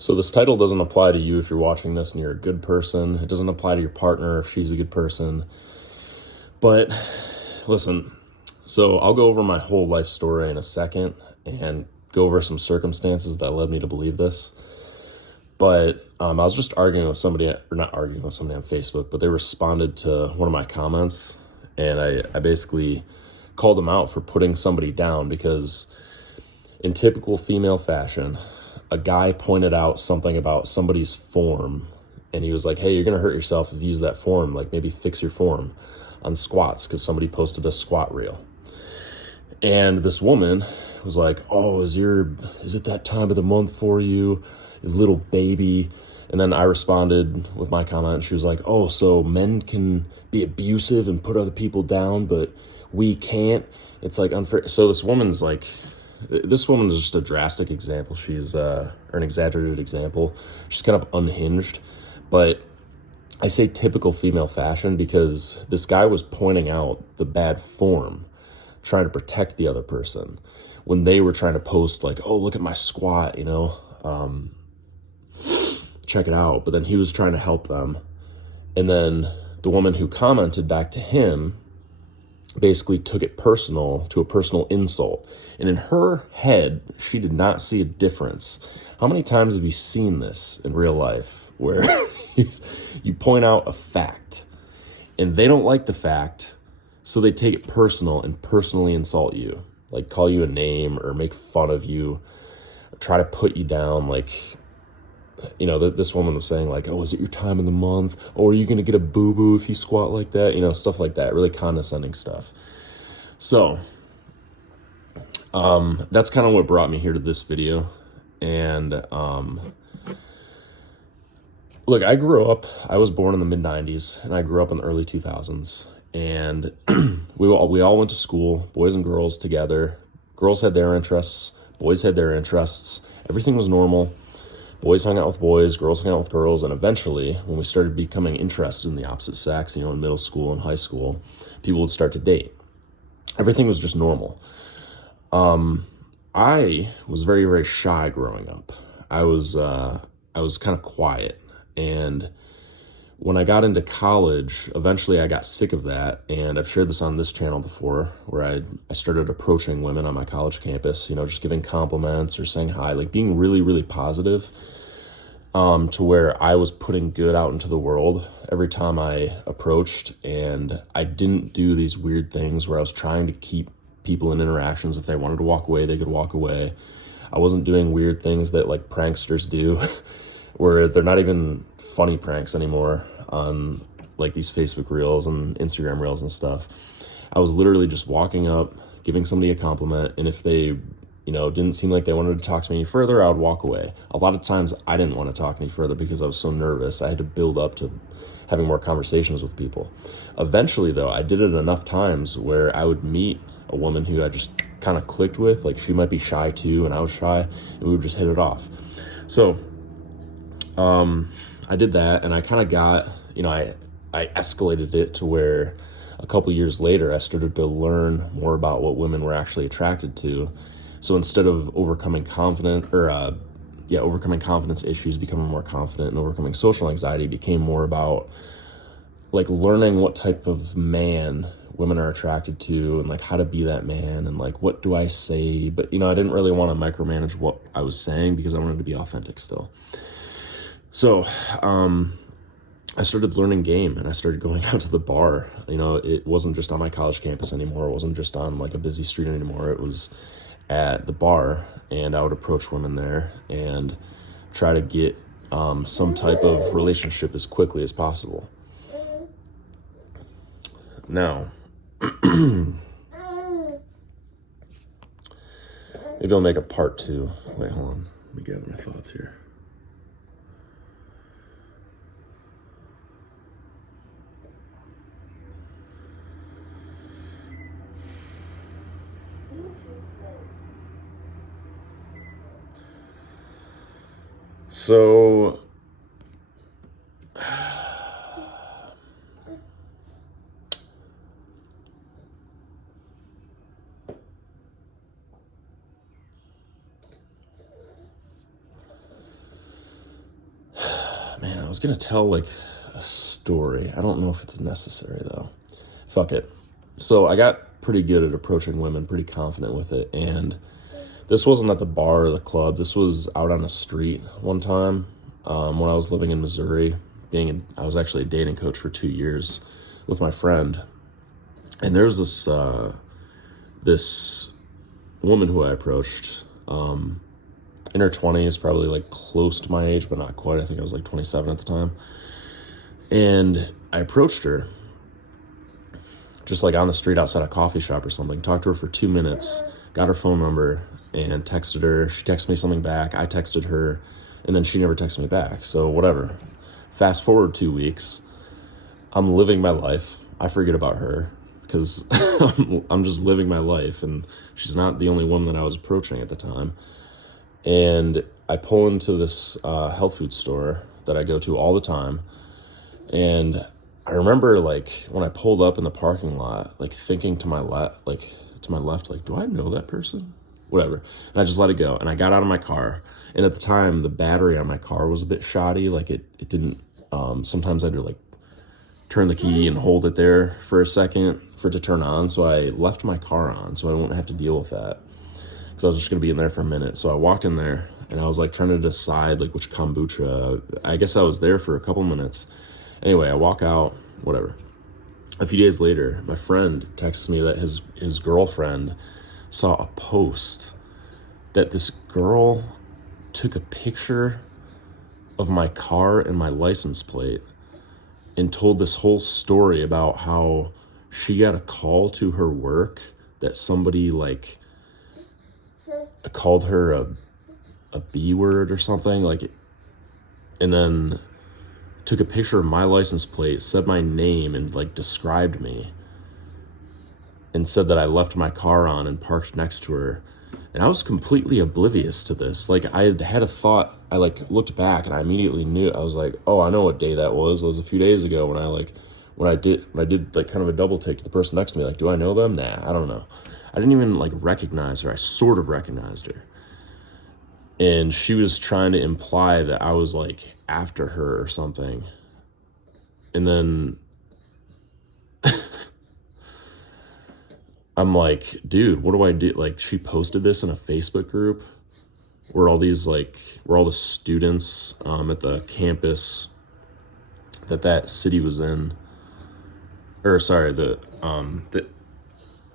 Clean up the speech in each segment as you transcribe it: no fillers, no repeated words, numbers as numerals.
So this title doesn't apply to you if you're watching this and you're a good person. It doesn't apply to your partner if she's a good person. But listen, so I'll go over my whole life story in a second and go over some circumstances that led me to believe this. But I was just arguing with somebody, or not arguing with somebody on Facebook, but they responded to one of my comments, and I basically called them out for putting somebody down because in typical female fashion, a guy pointed out something about somebody's form, and he was like, hey, you're going to hurt yourself if you use that form, like maybe fix your form on squats, because somebody posted a squat reel. And this woman was like, oh, is it that time of the month for you, little baby? And then I responded with my comment, and she was like, oh, so men can be abusive and put other people down, but we can't? It's like unfair. So this woman is just a drastic example. She's or an exaggerated example. She's kind of unhinged. But I say typical female fashion because this guy was pointing out the bad form, trying to protect the other person when they were trying to post like, oh, look at my squat, check it out. But then he was trying to help them. And then the woman who commented back to him basically took it personal, to a personal insult. And in her head, she did not see a difference. How many times have you seen this in real life where you point out a fact and they don't like the fact, so they take it personal and personally insult you, like call you a name or make fun of you, or try to put you down? Like, this woman was saying like, oh, is it your time of the month? Or are you going to get a boo-boo if you squat like that? Stuff like that, really condescending stuff. So that's kind of what brought me here to this video. And look, I was born in the mid-90s, and I grew up in the early 2000s. And we all went to school, boys and girls together. Girls had their interests, boys had their interests. Everything was normal. Boys hung out with boys, girls hung out with girls, and eventually, when we started becoming interested in the opposite sex, in middle school and high school, people would start to date. Everything was just normal. I was very, very shy growing up. I was kind of quiet, and when I got into college, eventually I got sick of that, and I've shared this on this channel before, where I started approaching women on my college campus, just giving compliments or saying hi, like being really, really positive, to where I was putting good out into the world every time I approached, and I didn't do these weird things where I was trying to keep people in interactions. If they wanted to walk away, they could walk away. I wasn't doing weird things that like pranksters do, where they're not even funny pranks anymore on like these Facebook reels and Instagram reels and stuff. I was literally just walking up, giving somebody a compliment, and if they didn't seem like they wanted to talk to me any further, I would walk away. A lot of times I didn't want to talk any further because I was so nervous. I had to build up to having more conversations with people. Eventually though, I did it enough times where I would meet a woman who I just kind of clicked with, like she might be shy too and I was shy, and we would just hit it off. So I did that, and I kind of got, I escalated it to where a couple years later I started to learn more about what women were actually attracted to. So instead of overcoming confidence issues, becoming more confident, and overcoming social anxiety became more about like learning what type of man women are attracted to, and like how to be that man, and like what do I say. But I didn't really want to micromanage what I was saying because I wanted to be authentic still. So I started learning game, and I started going out to the bar. It wasn't just on my college campus anymore. It wasn't just on like a busy street anymore. It was at the bar, and I would approach women there and try to get some type of relationship as quickly as possible. Now, maybe I'll make a part 2. Wait, hold on. Let me gather my thoughts here. So, Man, I was gonna tell like a story. I don't know if it's necessary though. Fuck it. So I got pretty good at approaching women, pretty confident with it, and this wasn't at the bar or the club. This was out on the street one time when I was living in Missouri. I was actually a dating coach for 2 years with my friend, and there's this woman who I approached, in her 20s, probably like close to my age, but not quite. I think I was like 27 at the time, and I approached her just like on the street outside a coffee shop or something. Talked to her for 2 minutes, got her phone number, and texted her. She texted me something back. I texted her, and then she never texted me back. So whatever. Fast forward 2 weeks. I'm living my life. I forget about her because I'm just living my life, and she's not the only woman that I was approaching at the time. And I pull into this health food store that I go to all the time, and I remember like when I pulled up in the parking lot, like thinking to my left, like do I know that person? Whatever. And I just let it go. And I got out of my car. And at the time, the battery on my car was a bit shoddy. Like it didn't, sometimes I had to like turn the key and hold it there for a second for it to turn on. So I left my car on so I wouldn't have to deal with that. Because I was just going to be in there for a minute. So I walked in there and I was like trying to decide like which kombucha. I guess I was there for a couple minutes. Anyway, I walk out, whatever. A few days later, my friend texts me that his girlfriend saw a post that this girl took a picture of my car and my license plate and told this whole story about how she got a call to her work that somebody like called her a B word or something, like, and then took a picture of my license plate, said my name, and like described me, and said that I left my car on and parked next to her. And I was completely oblivious to this. Like I had a thought, I like looked back and I immediately knew. I was like, oh, I know what day that was. It was a few days ago when I did like kind of a double take to the person next to me. Like, do I know them? Nah, I don't know. I didn't even like recognize her. I sort of recognized her. And she was trying to imply that I was like after her or something. And then I'm like, dude, what do I do? Like, she posted this in a Facebook group where all the students at the campus that city was in, or sorry,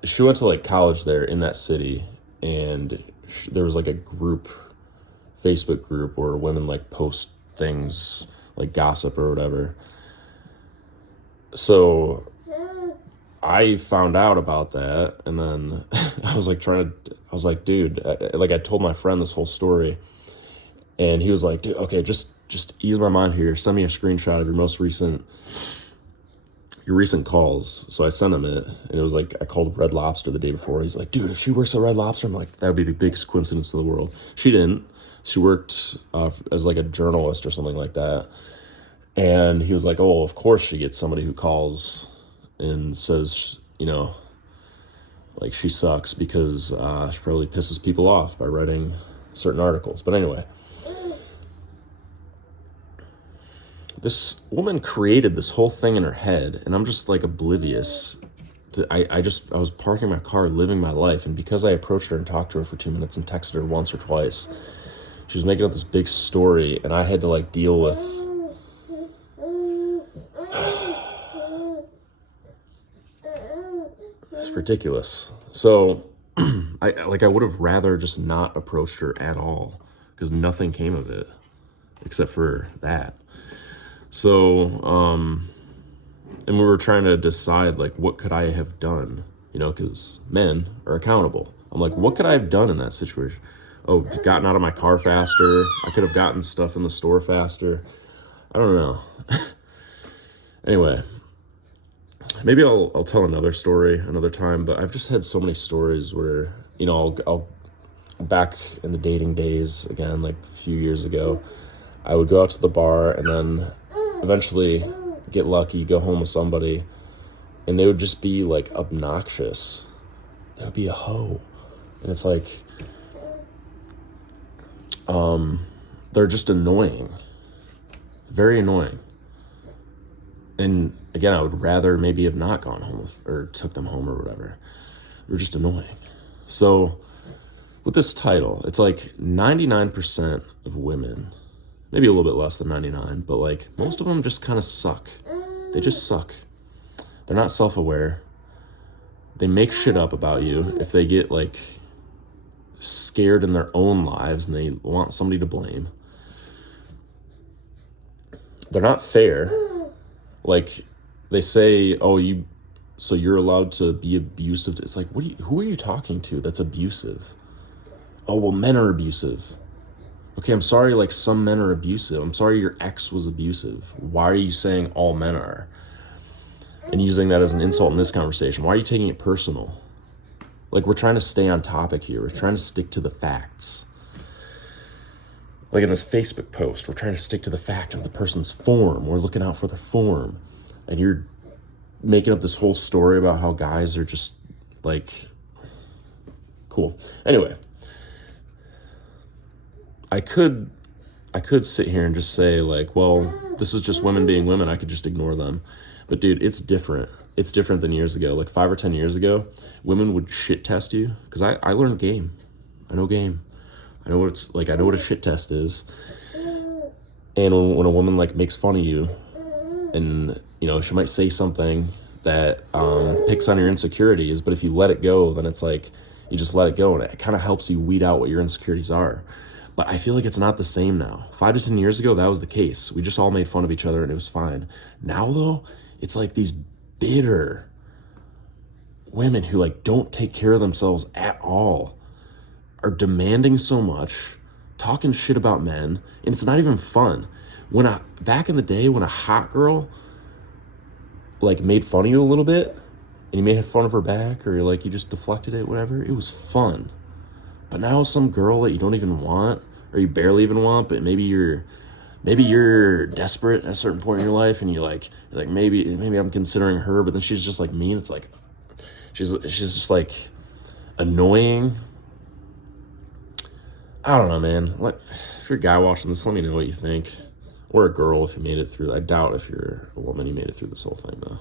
she went to like college there in that city, and there was like a Facebook group where women like post things like gossip or whatever. So I found out about that, and then I was like, dude, I told my friend this whole story, and he was like, dude, okay, just ease my mind here. Send me a screenshot of your recent calls. So I sent him it, and it was like, I called Red Lobster the day before. He's like, dude, if she works at Red Lobster, I'm like, that would be the biggest coincidence in the world. She didn't. She worked as like a journalist or something like that. And he was like, oh, of course she gets somebody who calls and says, you know, like she sucks because she probably pisses people off by writing certain articles. But anyway, this woman created this whole thing in her head, and I'm just like oblivious. I was parking my car, living my life, and because I approached her and talked to her for 2 minutes and texted her once or twice, she was making up this big story, and I had to like deal with it's ridiculous. So I would have rather just not approached her at all, because nothing came of it except for that. So and we were trying to decide like what could I have done, you know, because men are accountable. I'm like, what could I have done in that situation? Oh, gotten out of my car faster. I could have gotten stuff in the store faster. I don't know. Anyway, maybe I'll tell another story another time, but I've just had so many stories where, you know, I'll back in the dating days again, like a few years ago, I would go out to the bar and then eventually get lucky, go home with somebody, and they would just be like obnoxious. That would be a hoe. And it's like, they're just annoying. Very annoying. And again, I would rather maybe have not gone home or took them home or whatever. They're just annoying. So with this title, it's like 99% of women, maybe a little bit less than 99, but like most of them just kind of suck. They just suck. They're not self-aware. They make shit up about you if they get like scared in their own lives and they want somebody to blame. They're not fair. Like they say, oh, so you're allowed to be abusive. It's like, who are you talking to that's abusive? Oh, well, men are abusive. Okay, I'm sorry, like some men are abusive. I'm sorry your ex was abusive. Why are you saying all men are? And using that as an insult in this conversation. Why are you taking it personal? Like, we're trying to stay on topic here. We're trying to stick to the facts. Like in this Facebook post, we're trying to stick to the fact of the person's form. We're looking out for their form. And you're making up this whole story about how guys are just like, cool. Anyway, I could sit here and just say like, well, this is just women being women. I could just ignore them. But dude, it's different. It's different than years ago. Like 5 or 10 years ago, women would shit test you. Because I learned game. I know game. I know what it's like. I know what a shit test is. And when a woman like makes fun of you, and you know she might say something that picks on your insecurities, but if you let it go, then it's like you just let it go, and it kind of helps you weed out what your insecurities are. But I feel like it's not the same now. 5 to 10 years ago, that was the case. We just all made fun of each other and it was fine. Now though, it's like these bitter women who like don't take care of themselves at all are demanding so much, talking shit about men, and it's not even fun. Back in the day when a hot girl like made fun of you a little bit and you made fun of her back or like you just deflected it, whatever, it was fun. But now some girl that you don't even want or you barely even want, but maybe you're desperate at a certain point in your life and you're like maybe I'm considering her, but then she's just like mean. It's like she's just like annoying. I don't know, man. Like, if you're a guy watching this, let me know what you think. Or a girl if you made it through. I doubt if you're a woman you made it through this whole thing though.